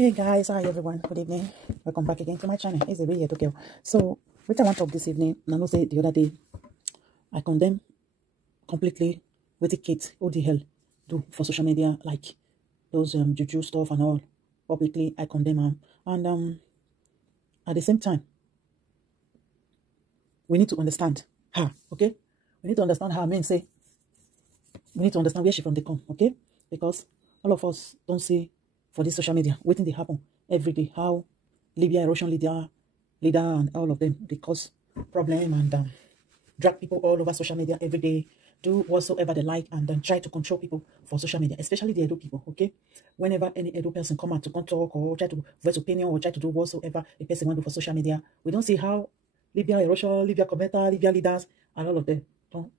Hey guys, hi everyone, good evening. Welcome back again to my channel. It's a real to girl. So, what I want to talk this evening, Nano said the other day, I condemn completely what the kids, what the hell, do for social media, like those juju stuff and all. Publicly, I condemn them. And at the same time, we need to understand her, okay? We need to understand her. I mean, say, we need to understand where she from they come, okay? Because all of us don't see for this social media, waiting they happen every day, how Libya erosion leader and all of them, they cause problem and drag people all over social media every day, do whatsoever they like, and then try to control people for social media, especially the Edo people, okay? Whenever any Edo person come out to come talk or try to voice opinion or try to do whatsoever a person want to do for social media, we don't see how Libya erosion, Libya commenter, Libya leaders, and all of them don't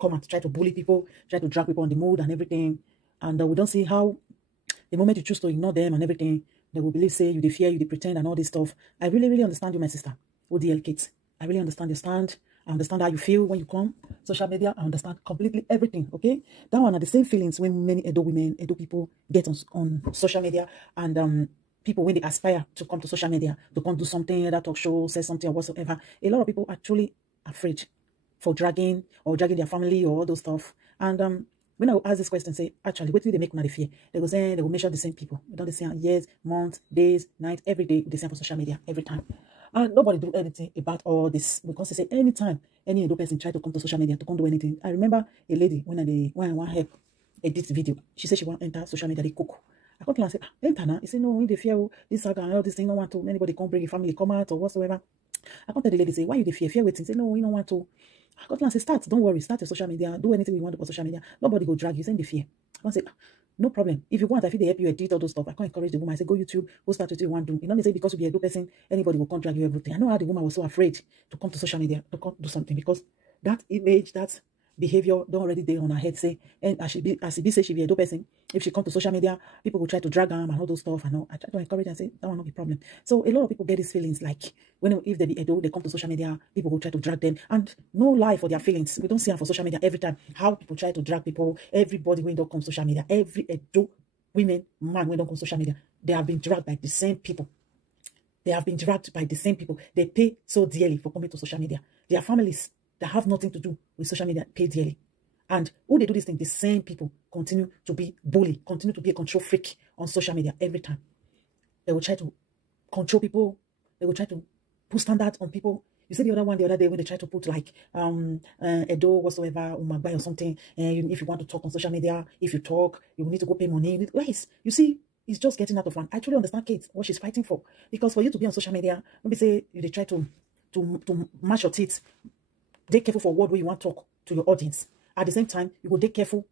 come and try to bully people, try to drag people on the mood and everything. And we don't see how the moment you choose to ignore them and everything, they will believe, say, you they fear, you they pretend and all this stuff. I really, really understand you, my sister, ODL kids. I really understand your stand. I understand how you feel when you come social media. I understand completely everything, okay? That one are the same feelings when many Edo women, Edo people get on social media, and people, when they aspire to come to social media, to come do something, that talk show, say something or whatsoever, a lot of people are truly afraid for dragging their family or all those stuff. And when I will ask this question, say, actually, what do they make when they fear? They will say, they will measure the same people. You don't the same years, months, days, night, every day, the same for social media, every time. And nobody do anything about all this, because they say anytime any Edo person try to come to social media to come do anything. I remember a lady when I want help edit the video. She said she want to enter social media, they cook. I come to her and say, enter now. He said, no, in the fear, this saga and all this thing, no want to anybody come bring a family, come out or whatsoever. I come to the lady, say, why you the fear? Fear waiting. Say, no, you don't want to. I got to say, start. Don't worry. Start your social media. Do anything you want to for social media. Nobody go drag you. Send the fear. I say, no problem. If you want, I feel they help you edit all those stuff. I can't encourage the woman. I say, go YouTube. Go start what you want to do. You know me say, because you be a do person, anybody will come drag you everything. I know how the woman was so afraid to come to social media to come do something, because that image, that behavior don't already there on her head. Say, and as she say she be a do person, if she come to social media, people will try to drag her and all those stuff. I know. I try to encourage and say that will not be a problem. So a lot of people get these feelings like if they be Edo, they come to social media, people will try to drag them, and no lie for their feelings. We don't see them for social media every time. How people try to drag people, everybody when they come to social media, every Edo women, man when they come to social media, they have been dragged by the same people. They have been dragged by the same people. They pay so dearly for coming to social media. Their families that have nothing to do with social media pay dearly. And who they do this thing, the same people continue to be bully, continue to be a control freak on social media every time. They will try to control people. They will try to put standards on people. You see the other day when they try to put like Edo whatsoever, Umagbai or something. And if you want to talk on social media, if you talk, you will need to go pay money. Guys, you see, it's just getting out of hand. I truly understand Kate, what she's fighting for. Because for you to be on social media, maybe say they try to mash your teeth. Be careful for what way you want to talk to your audience. At the same time, you will be careful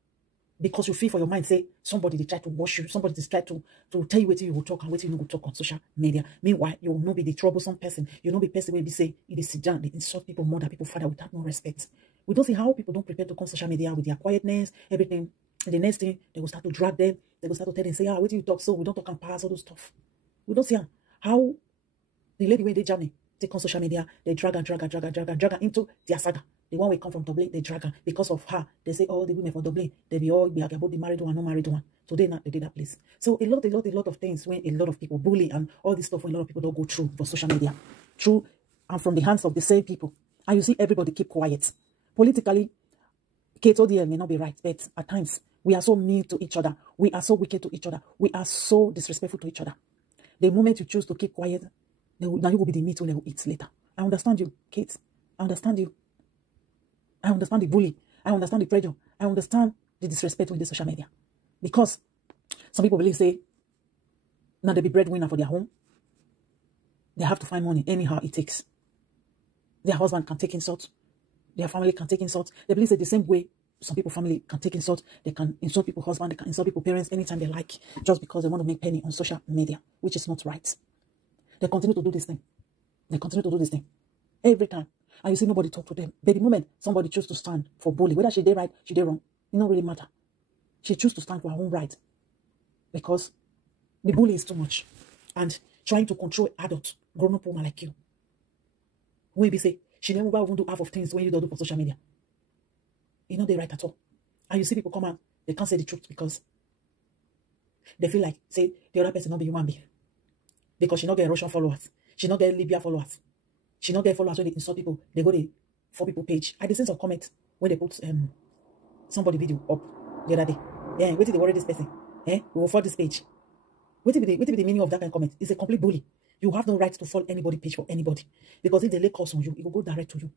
because you feel for your mind, say, somebody they try to wash you, somebody they try to tell you what you will talk and what you will talk on social media. Meanwhile, you will not be the troublesome person. You will not be the person where they say, they sit down, they insult people, mother people, father, without no respect. We don't see how people don't prepare to come social media with their quietness, everything. And the next thing, they will start to drag them. They will start to tell them, say, what do you talk so? We don't talk and pass all those stuff. We don't see how the lady where they journey take on social media, they drag her into their saga. The one we come from Dublin, they drag her. Because of her, they say, oh, the women for Dublin, they be all be about the married one, no married one. So they did that place. So a lot of things when a lot of people bully and all this stuff when a lot of people don't go through for social media. Through and from the hands of the same people. And you see everybody keep quiet. Politically, Kate ODL may not be right, but at times we are so mean to each other. We are so wicked to each other. We are so disrespectful to each other. The moment you choose to keep quiet, now you will be the meat when they will eat later. I understand you, Kate. I understand you. I understand the bully. I understand the pressure. I understand the disrespect with the social media. Because some people believe, say, now they be breadwinner for their home. They have to find money anyhow it takes. Their husband can take insult. Their family can take insult. They believe that the same way some people family can take insult. They can insult people's husband. They can insult people's parents anytime they like. Just because they want to make penny on social media. Which is not right. They continue to do this thing. They continue to do this thing. Every time. And you see nobody talk to them. But the moment somebody choose to stand for bully, whether she did right, she did wrong, it don't really matter. She choose to stand for her own right. Because the bully is too much. And trying to control adult, grown-up woman like you. When we say, she never even do half of things when you don't do for social media. You know they right at all. And you see people come out, they can't say the truth because they feel like, say, the other person not be human being. because she not get Russian followers. She not get Libya followers. She not get followers when they insult people. They go to for people page. I did send some comment when they put somebody video up the other day. Yeah, wait till they worry this person. We will follow this page. What will be the meaning of that kind of comment? It's a complete bully. You have no right to follow anybody page for anybody. Because if they lay calls on you, it will go direct to you.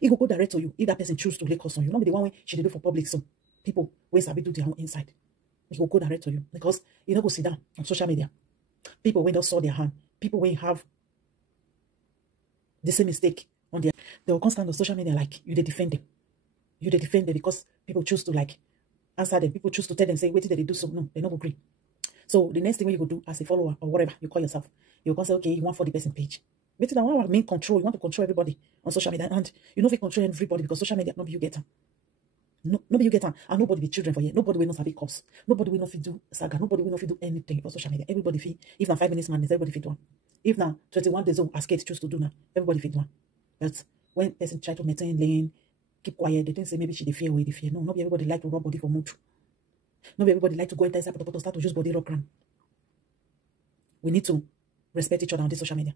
It will go direct to you if that person choose to lay calls on you. Not be the one way she do for public. So people will sabi do their own inside. It will go direct to you. Because you know go sit down on social media. People when they saw their hand. People when have the same mistake on their, they will constant on social media like you they defend them. You they defend them because people choose to like answer them. People choose to tell them, say, wait till they do so. No, they don't agree. So the next thing you go do as a follower or whatever you call yourself, you can say, okay, you want 40% page. But that one main control. You want to control everybody on social media, and you know if you control everybody because social media nobody you get them. No, nobody you get them, and nobody be children for you. Nobody will not have a course. Nobody will not fit do saga. Nobody will not fit do anything for social media. Everybody fit. If now 5 minutes madness, everybody fit one. If now 21 days old, as Kate choose to do now, everybody fit one. But when person try to maintain lane, keep quiet, they didn't say maybe she fear away the fear. No, not everybody like to rub body for mood. Not everybody like to go inside but start to use body rub ground. We need to respect each other on this social media.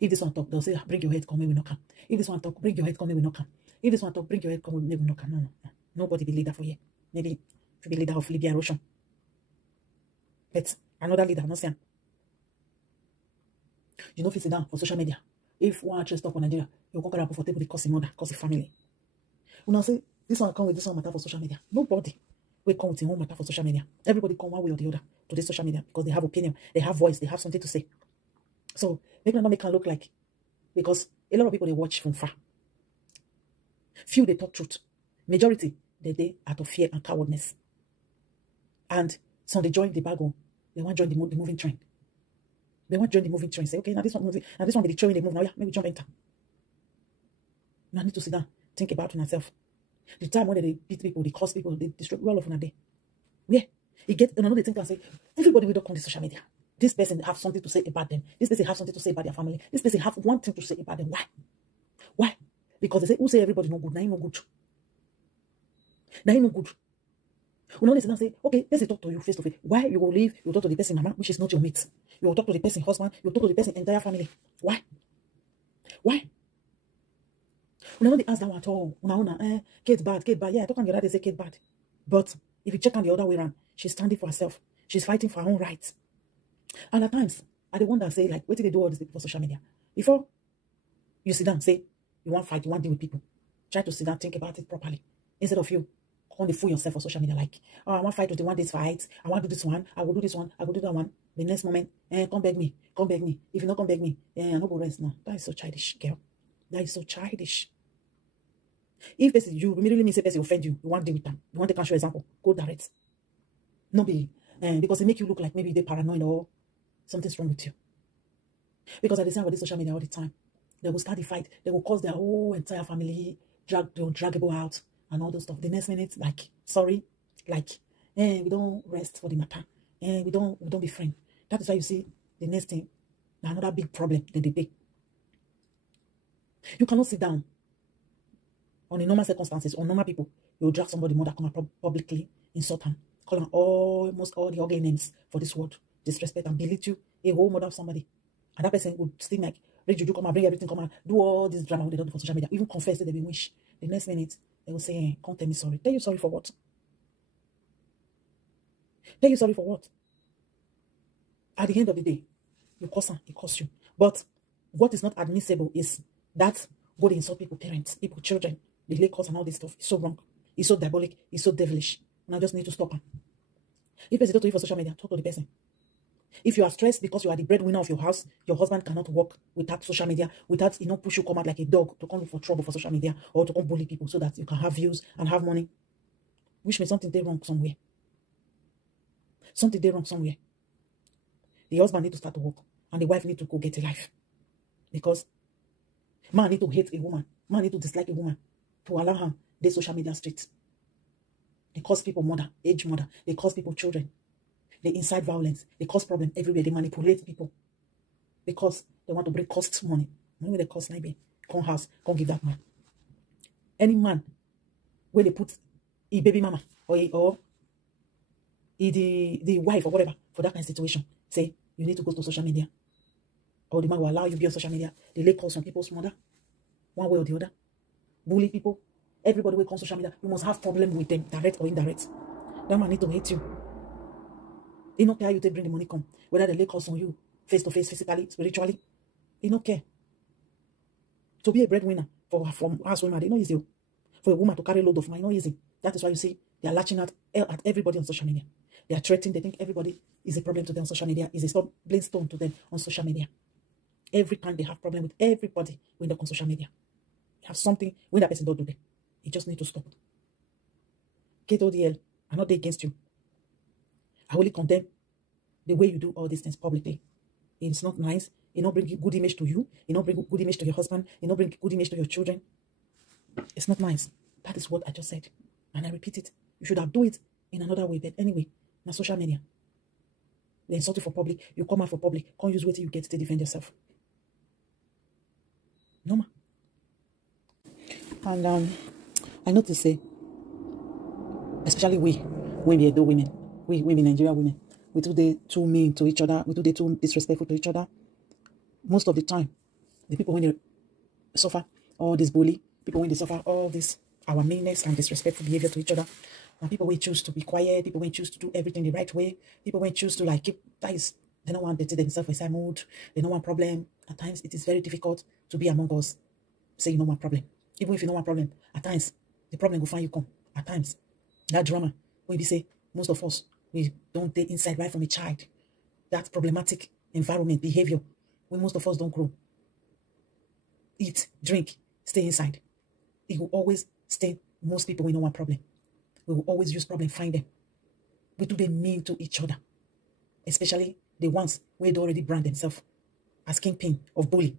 If this one talk, they'll say, bring your head, come, we no come. If this one talk, bring your head, come, we no come. If this one talk, bring your head, come, we no come. No. Nobody be leader for you. Maybe to be leader of Libya Russian. But another leader, not saying. You know if you sit down for social media, if one actually stop for Nigeria, you'll go up for table, cause a mother, cause a family. When I say this one come with this one matter for social media, nobody will come with their own matter for social media. Everybody come one way or the other to this social media because they have opinion, they have voice, they have something to say. So make not make it look like, because a lot of people they watch from far. Few they talk truth. Majority they out of fear and cowardness. And some they join the bargain. They want to join the moving train. They want to join the moving train. Say, okay, now this one moving, now this one be the train they move. Now yeah, maybe jump enter. Now I need to sit down, think about myself. The time when they beat people, they curse people, they destroy all of them a day. Yeah. You get another thing and say, everybody will come to social media. This person have something to say about them. This person have something to say about their family. This person have one thing to say about them. Why? Why? Because they say, who say everybody no good? Now you no good. Now you no good. When only sit down and say, okay, let's talk to you face to face. Why you will leave? You talk to the person mama, which is not your mate. You will talk to the person husband. You will talk to the person entire family. Why? Why? When they ask that one at all, Kate bad. Yeah, I talk on the other they say Kate bad. But if you check on the other way around, she's standing for herself. She's fighting for her own rights. And at times, I don't wonder, say, like, what do they do all this for social media? Before you sit down, say, you want to fight, you want to deal with people. Try to sit down, think about it properly. Instead of you, go on the fool yourself for social media, like, oh, I want to fight with the one this fight. I want to do this one. I will do this one. I will do that one. The next moment, come beg me. Come beg me. If you not come beg me, I no go rest. No, that is so childish, girl. That is so childish. If person you immediately mean say person offend you, you want to deal with them. You want to show example, go direct. No be because it make you look like maybe they're paranoid or something's wrong with you. Because at the time with this social media all the time, they will start the fight, they will cause their whole entire family, they'll drag people out and all those stuff. The next minute, like, sorry, like, we don't rest for the matter. We don't be friends. That is why you see the next thing, another big problem than the day. You cannot sit down on the normal circumstances, or normal people, you'll drag somebody more that come up publicly, insult them, call them almost all the ugly names for this word, disrespect and belittle a whole mother of somebody. And that person would still like, Rick Juju, come and bring everything, come and do all this drama they don't do for social media, even confess that they be wish. The next minute, they will say, come tell me sorry. Tell you sorry for what? Tell you sorry for what? At the end of the day, you curse them, it costs you. But what is not admissible is that go to insult people, parents, people, children, the lay cause and all this stuff. It's so wrong. It's so diabolic. It's so devilish. And I just need to stop them. If person talk to you for social media, talk to the person. If you are stressed because you are the breadwinner of your house, your husband cannot work without social media, without, push you come out like a dog to come look for trouble for social media or to come bully people so that you can have views and have money. Which means something they wrong somewhere. Something they wrong somewhere. The husband need to start to work and the wife need to go get a life. Because man need to hate a woman. Man need to dislike a woman to allow her the social media streets. They cause people murder, age murder. They cause people children. They incite violence. They cause problems everywhere. They manipulate people because they want to bring cost money. Money they cost maybe. Come house, come give that man. Any man where they put a baby mama or the wife or whatever for that kind of situation, say you need to go to social media, or the man will allow you to be on social media, they lay calls on people's mother, one way or the other, bully people. Everybody will come on social media, you must have problem with them, direct or indirect. That man need to hate you. He don't care how you take bring the money come, whether they lay calls on you face to face, physically, spiritually. He don't care. To be a breadwinner from house women, they not easy. For a woman to carry a load of money, not easy. That is why you see they are latching at everybody on social media. They are threatening. They think everybody is a problem to them on social media, is a stumbling stone to them on social media. Every time they have problem with everybody when they're on social media. They have something when that person don't do them. You just need to stop. KTODL, I'm not there against you. I only condemn the way you do all these things publicly. It's not nice. It not bring good image to you. It not bring good image to your husband. It not bring good image to your children. It's not nice. That is what I just said. And I repeat it. You should have do it in another way. But anyway, now social media. They insult you for public. You come out for public. Can't use what you get to defend yourself. No, ma. And I know to say, especially we Edo women, we Nigerian women, we do they too mean to each other. We do they too disrespectful to each other. Most of the time, the people when they suffer all this bully, people when they suffer all this our meanness and disrespectful behavior to each other, and people will choose to be quiet, people will choose to do everything the right way, people will choose to like keep that is they don't want to take themselves inside mood, they don't want problem. At times it is very difficult to be among us. Say you know one problem. Even if you know one problem, at times the problem will find you come. At times, that drama, when we say most of us we don't take inside right from a child, that problematic environment, behavior, when most of us don't grow. Eat, drink, stay inside. It will always stay. Most people we know one problem. We will always use problem, find them. We do they mean to each other, especially the ones where they already brand themselves as kingpin of bully.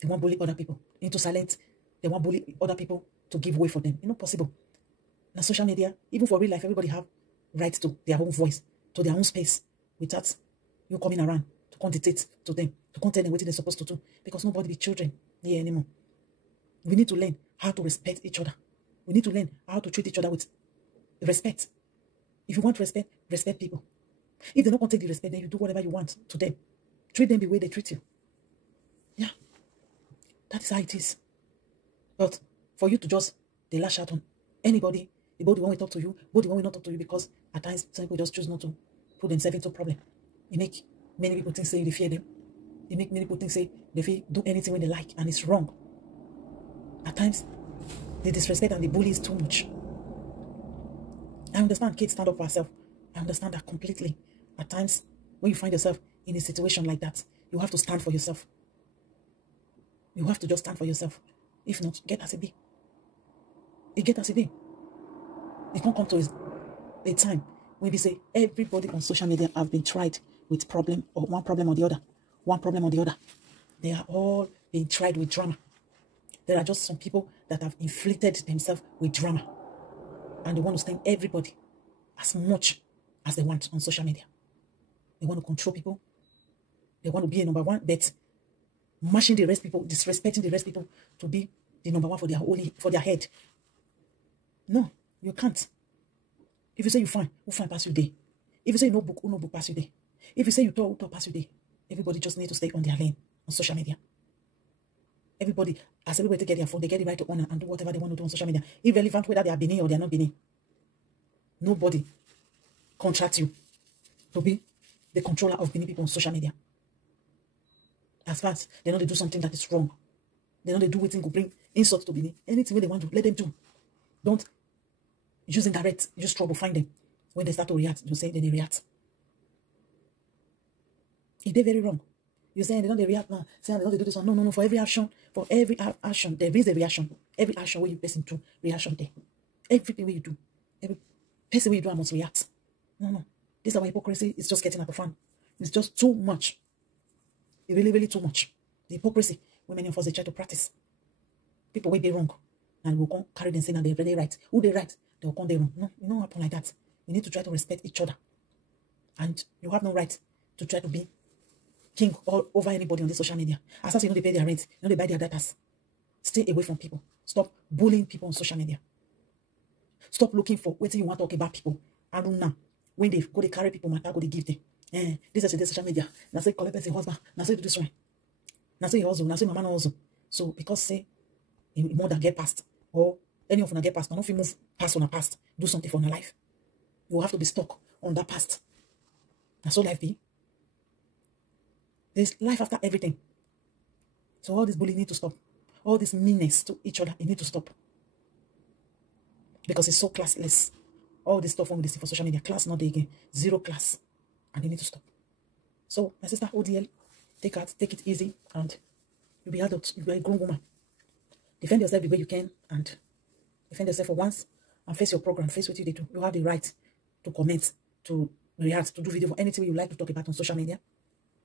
They want bully other people into silence. They want bully other people to give way for them. It's not possible. Now social media, even for real life, everybody have right to their own voice, to their own space, without you coming around to quantitate to them, to tell them what they're supposed to do, because nobody be children here anymore. We need to learn how to respect each other. We need to learn how to treat each other with respect. If you want respect, respect people. If they don't want to take the respect, then you do whatever you want to them. Treat them the way they treat you. Yeah. That is how it is. But for you to just, they lash out on anybody, the body won't talk to you, body won't not talk to you, because at times some people just choose not to put themselves into problem. It make many people think say they fear them. It make many people think say they feel do anything when they like, and it's wrong. At times, the disrespect and the bully is too much. I understand kids stand up for herself. I understand that completely. At times, when you find yourself in a situation like that, you have to stand for yourself. You have to just stand for yourself. If not, get as a be. It get as a be. It can't come to a time when we say everybody on social media have been tried with problem or one problem or the other. One problem or the other. They are all being tried with drama. There are just some people that have inflicted themselves with drama. And they want to stain everybody as much as they want on social media. They want to control people. They want to be a number one, but mashing the rest people, disrespecting the rest people to be the number one for their head. No, you can't. If you say you fine, who fine pass you day? If you say no book, who no book pass you day? If you say you talk, who talk pass you day? Everybody just need to stay on their lane on social media. Everybody, as everybody get their phone, they get the right to honor and do whatever they want to do on social media. Irrelevant whether they are Benin or they are not Benin. Nobody contracts you to be the controller of Benin people on social media. As far as they know they do something that is wrong, they know they do what will bring insult to Benin. Anything they want to, let them do. Don't use indirect, use trouble, find them. When they start to react, you say then they react. It is very wrong. You're saying they don't react now, saying they don't do this one. No. For every action, there is a reaction. Every action where you person do, reaction there. Everything where you do, every person where you do, I must react. No. This our hypocrisy is just getting out of hand. It's just too much. It's really, really too much. The hypocrisy, when many of us they try to practice. People will be wrong, and will come carry them saying that they're really right. Who they right, they'll come they wrong. No, it don't happen like that. We need to try to respect each other, and you have no right to try to be king all over anybody on the social media. As long as you know they pay their rent, you know they buy their data. Stay away from people. Stop bullying people on social media. Stop looking for what you want to talk about people. Aruna, when they go, they carry people matter, go they give them. This is the social media. Now say collect person husband. Now say do this one. Now say also. Now say mama also. So because say more than get past or any of them get past, now if you move past on a past, do something for your life. You will have to be stuck on that past. That's all life be. There's life after everything. So all this bullying need to stop. All this meanness to each other, it need to stop. Because it's so classless. All this stuff on this for social media, class not there again. Zero class. And they need to stop. So, my sister ODL, take it easy, and you'll be adult, you'll be a grown woman. Defend yourself the way you can, and defend yourself for once, and face your program, face what you do. You have the right to comment, to react, to do video, anything you like to talk about on social media.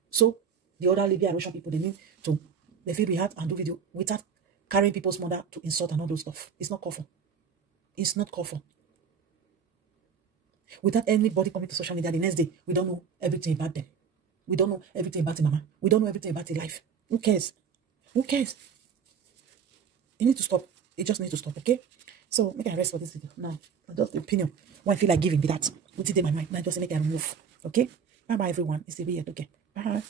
So, the other Libya Russian people, they feel react and do video without carrying people's mother to insult and all those stuff. It's not called for. It's not called for. Without anybody coming to social media the next day, we don't know everything about them. We don't know everything about the mama. We don't know everything about the life. Who cares? Who cares? It needs to stop. It just needs to stop, okay? So, make a rest for this video. Now, just the opinion. When I feel like giving, be that. Put it in my mind. Now, just make a remove. Okay? Bye-bye, everyone. It's a weird, okay? Bye.